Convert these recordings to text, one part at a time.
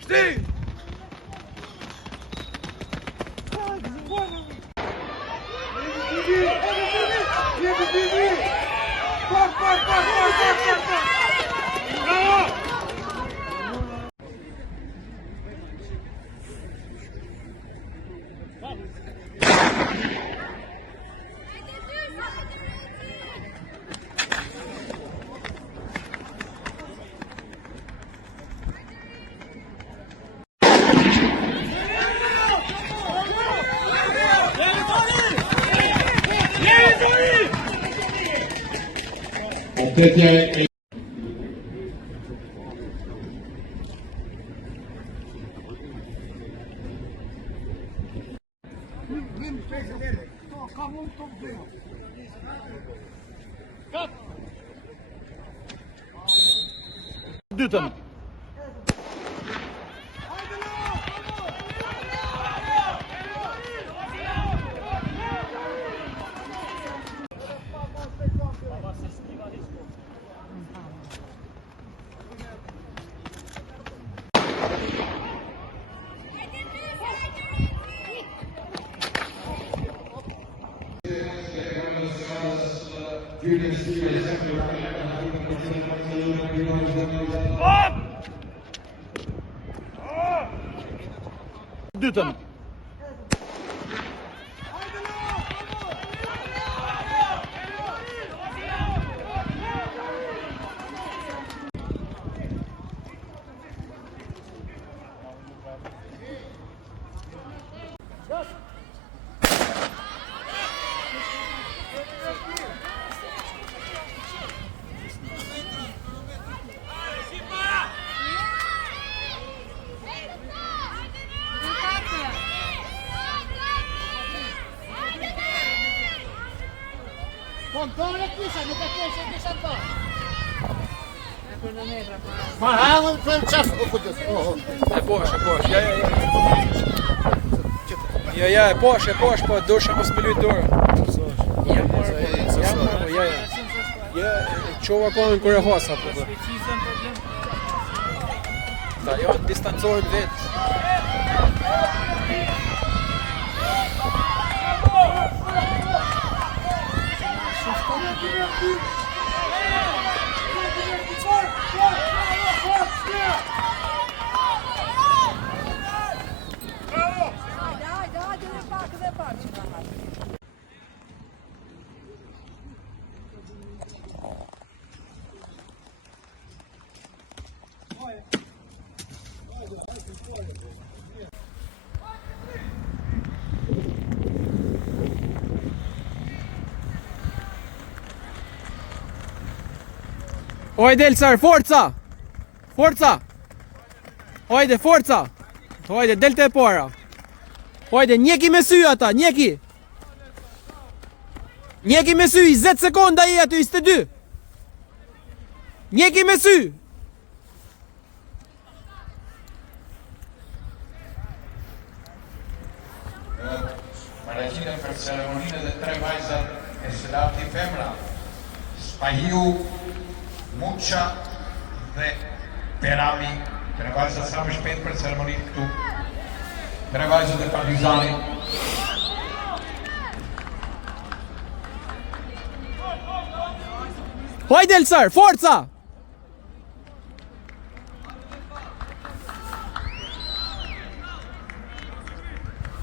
Steve! Dytën. Dytën. Controle aqui, sabe? Não quer que deixa só. Mas não foi o chafu, E posh, ja, posh, po dosha mos me lujt dorë. Ja, çova kohën kur e hasa po. Ta jo distancohet vet. Hajde Elsar, forca! Forca! Hajde, forca! Hajde, delte e para! Hajde, njeki me sy ata, njeki! Njeki me sy, 20 sekonda i aty, 22! Njeki me sy! Maragina për ceremoninë dhe 3 vajzat e Selati femra, Spahiu, Muça dhe Perami, 3 vajzat sa më shpejt për ceremoninë këtu. 3 vajzat e Partizani. Hajde Elsar, forca!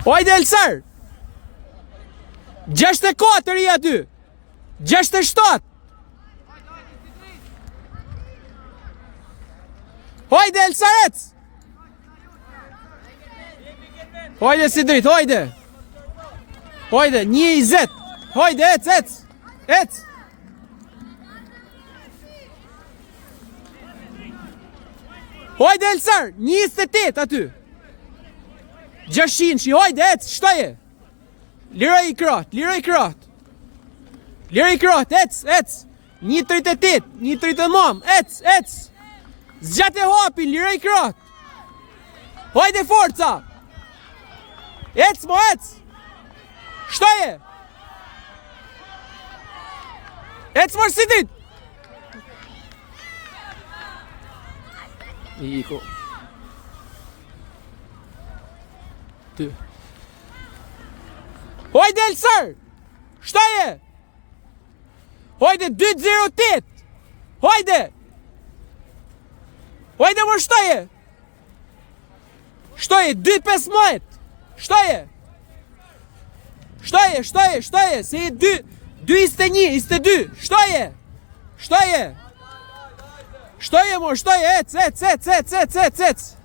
Hajde Elsar! 64 i aty! 67! Hajde Elsarec! Hajde si drit, hajde! Hajde, 20! Hajde, ec! Hajde Elsar, 28 aty! 600, hajde, ec, shtoje! Liroj i krot, liroj i krot. Liroj i krot, ec. 1.38, 1.39, ec. Zgjat e hapin, liroj i krot. Hajde forca. Ec. Shtoje. Ec mor si dit. Iko. 2. Hajde Elsar. Shtoje. Hajde 2.08. Hajde mor shtoje. Shtoje 2.15. Shtoje. Se e 2.21, 22. Shtoje mor, shtoje, ec.